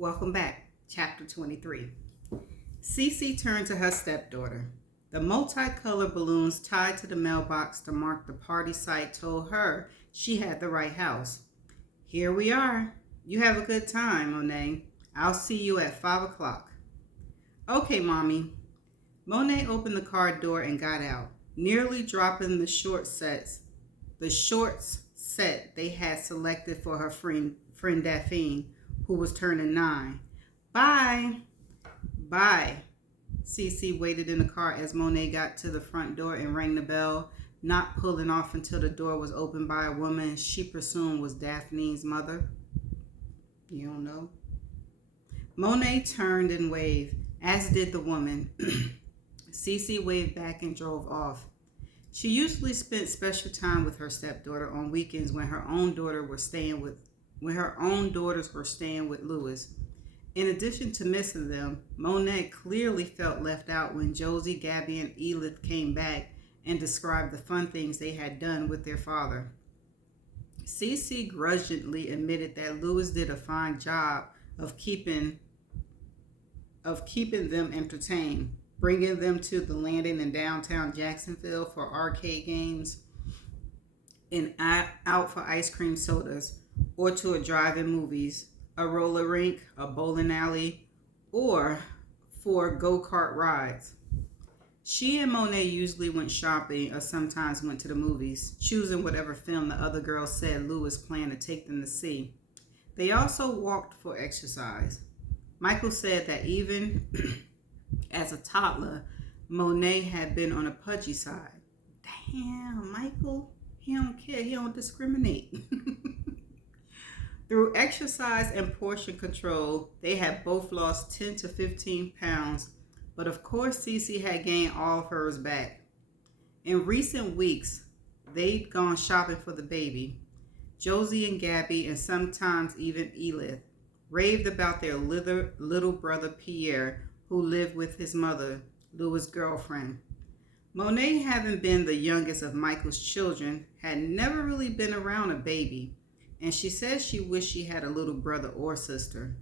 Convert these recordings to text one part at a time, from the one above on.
Welcome back. Chapter 23. Cece turned to her stepdaughter. The multicolored balloons tied to the mailbox to mark the party site told her she had the right house. Here we are. You have a good time, Monet. I'll see you at 5 o'clock. Okay, Mommy. Monet opened the car door and got out, nearly dropping the shorts set they had selected for her friend Daphne, who was turning 9. Bye. Bye. Cece waited in the car as Monet got to the front door and rang the bell, not pulling off until the door was opened by a woman she presumed was Daphne's mother. You don't know? Monet turned and waved, as did the woman. Cece waved back and drove off. She usually spent special time with her stepdaughter on weekends when her own daughters were staying with Louis. In addition to missing them, Monet clearly felt left out when Josie, Gabby, and Edith came back and described the fun things they had done with their father. Cece grudgingly admitted that Louis did a fine job of keeping them entertained, bringing them to the landing in downtown Jacksonville for arcade games and out for ice cream sodas, or to a drive-in movies, a roller rink, a bowling alley, or for go-kart rides. She and Monet usually went shopping or sometimes went to the movies, choosing whatever film the other girls said Louis planned to take them to see. They also walked for exercise. Michael said that even as a toddler, Monet had been on a pudgy side. Damn, Michael, he don't care, he don't discriminate. Through exercise and portion control, they had both lost 10 to 15 pounds, but of course Cece had gained all of hers back. In recent weeks, they'd gone shopping for the baby. Josie and Gabby, and sometimes even Edith, raved about their little brother Pierre, who lived with his mother, Louis' girlfriend. Monet, having been the youngest of Michael's children, had never really been around a baby, and she said she wished she had a little brother or sister.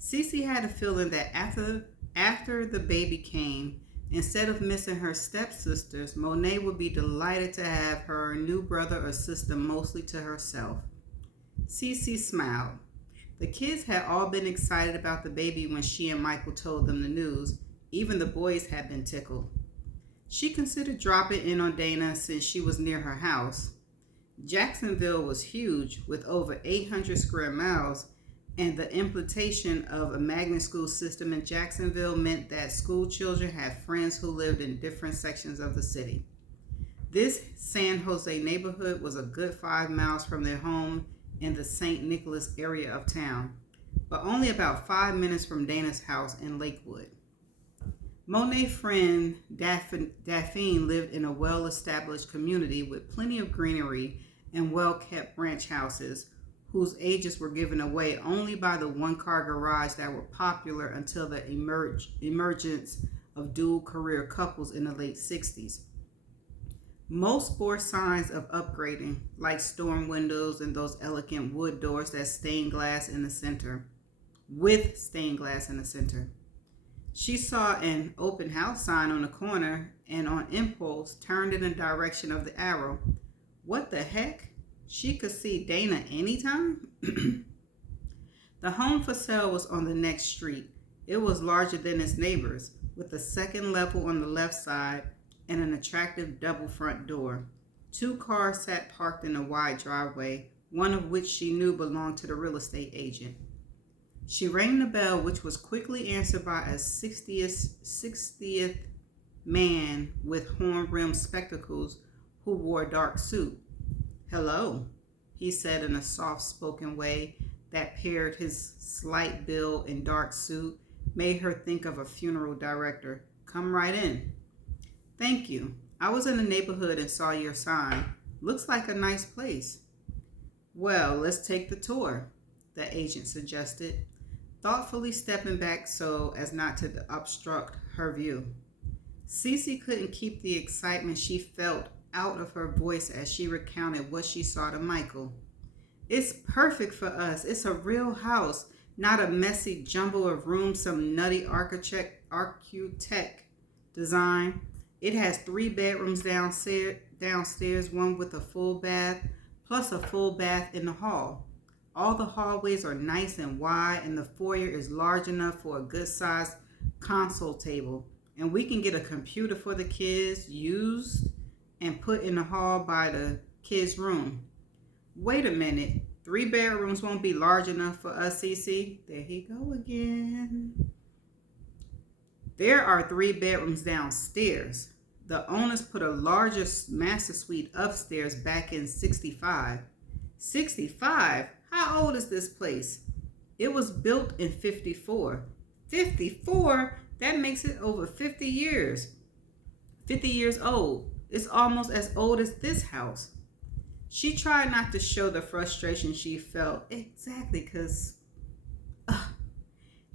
Cece had a feeling that after the baby came, instead of missing her stepsisters, Monet would be delighted to have her new brother or sister mostly to herself. Cece smiled. The kids had all been excited about the baby when she and Michael told them the news. Even the boys had been tickled. She considered dropping in on Dana since she was near her house. Jacksonville was huge, with over 800 square miles, and the implementation of a magnet school system in Jacksonville meant that school children had friends who lived in different sections of the city. This San Jose neighborhood was a good 5 miles from their home in the St. Nicholas area of town, but only about 5 minutes from Dana's house in Lakewood. Monet's friend Daphne lived in a well-established community with plenty of greenery and well-kept ranch houses, whose ages were given away only by the one-car garage that were popular until the emergence of dual-career couples in the late 60s. Most bore signs of upgrading, like storm windows and those elegant wood doors that with stained glass in the center. She saw an open house sign on the corner and on impulse turned in the direction of the arrow. What the heck? She could see Dana anytime? The home for sale was on the next street. It was larger than its neighbors, with a second level on the left side and an attractive double front door. 2 cars sat parked in a wide driveway, one of which she knew belonged to the real estate agent. She rang the bell, which was quickly answered by a 60th man with horn-rimmed spectacles who wore a dark suit. "Hello," he said in a soft-spoken way that paired his slight build and dark suit, made her think of a funeral director. "Come right in." "Thank you. I was in the neighborhood and saw your sign. Looks like a nice place." "Well, let's take the tour," the agent suggested, thoughtfully stepping back so as not to obstruct her view. Cece couldn't keep the excitement she felt out of her voice as she recounted what she saw to Michael. "It's perfect for us. It's a real house. Not a messy jumble of rooms, some nutty architect design. It has 3 bedrooms downstairs, one with a full bath, plus a full bath in the hall. All the hallways are nice and wide, and the foyer is large enough for a good-sized console table. And we can get a computer for the kids used and put in the hall by the kids' room. Wait a minute. 3 bedrooms won't be large enough for us, Cece. There he go again. There are 3 bedrooms downstairs. The owners put a larger master suite upstairs back in 65. 65? How old is this place? It was built in 54. 54? That makes it over 50 years. 50 years old. It's almost as old as this house. She tried not to show the frustration she felt. Exactly, because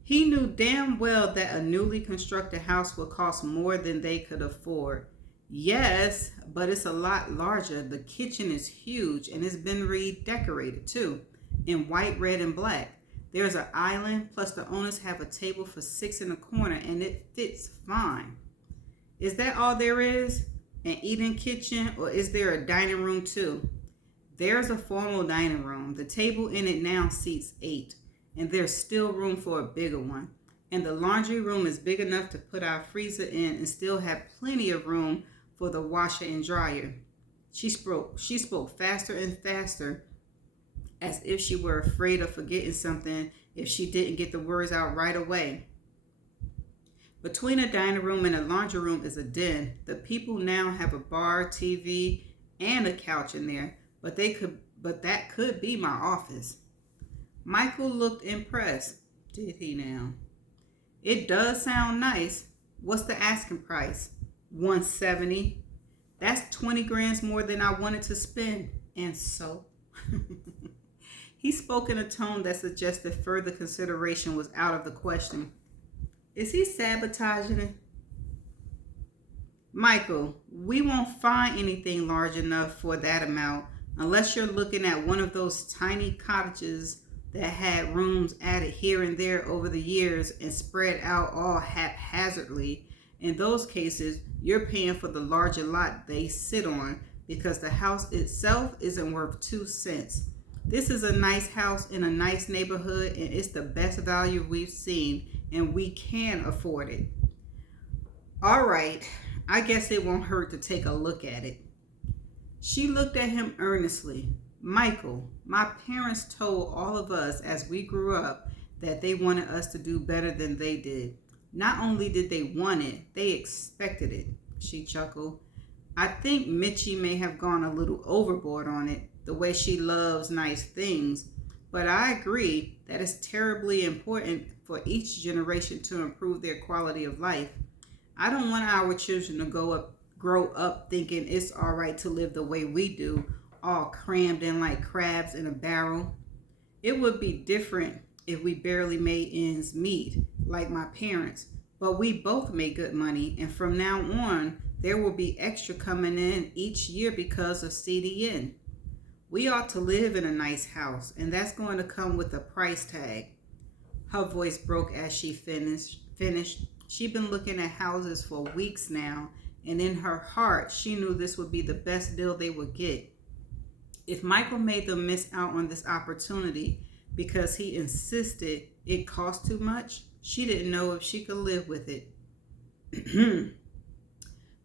he knew damn well that a newly constructed house would cost more than they could afford. Yes, but it's a lot larger. The kitchen is huge, and it's been redecorated too, in white, red, and black. There's an island, plus the owners have a table for 6 in the corner, and it fits fine. Is that all there is? An eating kitchen, or is there a dining room too? There's a formal dining room. The table in it now seats 8, and there's still room for a bigger one. And the laundry room is big enough to put our freezer in and still have plenty of room for the washer and dryer. She spoke faster and faster, as if she were afraid of forgetting something if she didn't get the words out right away. Between a dining room and a laundry room is a den. The people now have a bar, TV, and a couch in there, but that could be my office. Michael looked impressed. Did he now? It does sound nice. What's the asking price? $170. That's 20 grand more than I wanted to spend. And so he spoke in a tone that suggested further consideration was out of the question. Is he sabotaging it? Michael, we won't find anything large enough for that amount unless you're looking at one of those tiny cottages that had rooms added here and there over the years and spread out all haphazardly. In those cases, you're paying for the larger lot they sit on because the house itself isn't worth 2 cents. This is a nice house in a nice neighborhood, and it's the best value we've seen, and we can afford it. All right, I guess it won't hurt to take a look at it. She looked at him earnestly. Michael, my parents told all of us as we grew up that they wanted us to do better than they did. Not only did they want it, they expected it. She chuckled. I think Mitchie may have gone a little overboard on it, the way she loves nice things. But I agree that it's terribly important for each generation to improve their quality of life. I don't want our children to grow up thinking it's all right to live the way we do, all crammed in like crabs in a barrel. It would be different if we barely made ends meet, like my parents. But we both made good money, and from now on, there will be extra coming in each year because of CDN. We ought to live in a nice house, and that's going to come with a price tag. Her voice broke as she finished. She'd been looking at houses for weeks now, and in her heart, she knew this would be the best deal they would get. If Michael made them miss out on this opportunity because he insisted it cost too much, she didn't know if she could live with it.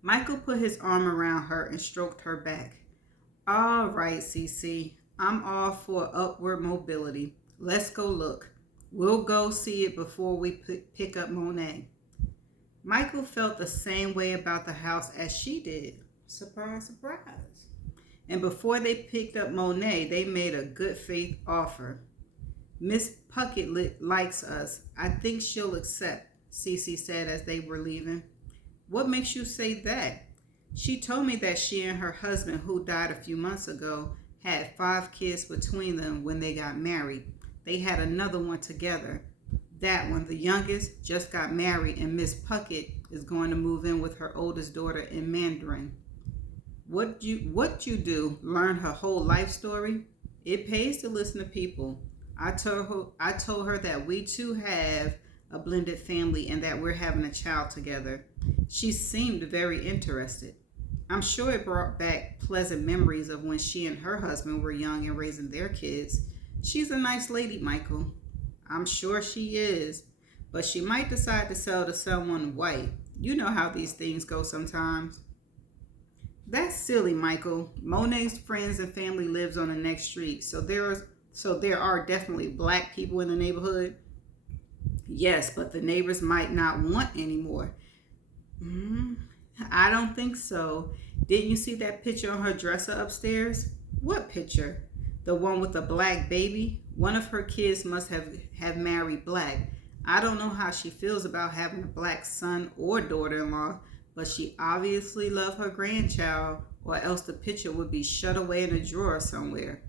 Michael put his arm around her and stroked her back. All right, Cece, I'm all for upward mobility. Let's go look. We'll go see it before we pick up Monet. Michael felt the same way about the house as she did. Surprise, surprise. And before they picked up Monet, they made a good faith offer. Miss Puckett likes us. I think she'll accept, Cece said as they were leaving. What makes you say that? She told me that she and her husband, who died a few months ago, had 5 kids between them when they got married. They had another one together. That one, the youngest, just got married, and Miss Puckett is going to move in with her oldest daughter in Mandarin. What you do? Learn her whole life story? It pays to listen to people. I told her that we too have a blended family and that we're having a child together. She seemed very interested. I'm sure it brought back pleasant memories of when she and her husband were young and raising their kids. She's a nice lady, Michael. I'm sure she is. But she might decide to sell to someone white. You know how these things go sometimes. That's silly, Michael. Monet's friends and family lives on the next street, so there are definitely black people in the neighborhood. Yes, but the neighbors might not want any more. Mm, I don't think so. Didn't you see that picture on her dresser upstairs? What picture? The one with the black baby? One of her kids must have married black. I don't know how she feels about having a black son or daughter-in-law, but she obviously loved her grandchild, or else the picture would be shut away in a drawer somewhere.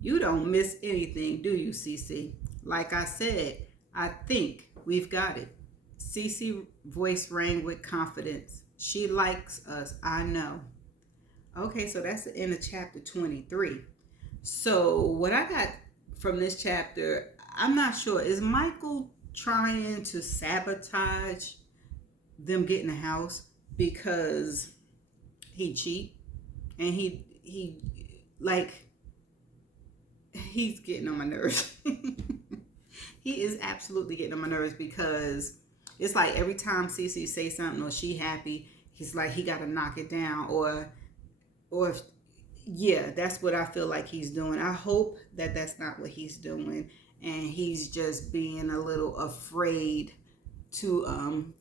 You don't miss anything, do you, Cece? Like I said, I think we've got it. Cece's voice rang with confidence. She likes us, I know. Okay, so that's the end of chapter 23. So, what I got from this chapter, I'm not sure. Is Michael trying to sabotage them getting a house because he cheat and he like he's getting on my nerves. He is absolutely getting on my nerves because it's like every time Cece say something or she happy, he's like he got to knock it down or if, yeah, that's what I feel like he's doing. I hope that that's not what he's doing and he's just being a little afraid to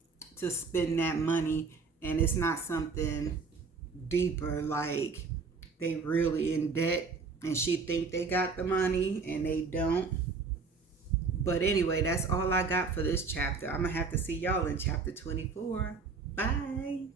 spend that money and it's not something deeper like they really in debt and she think they got the money and they don't. But anyway, that's all I got for this chapter. I'm gonna have to see y'all in chapter 24. Bye.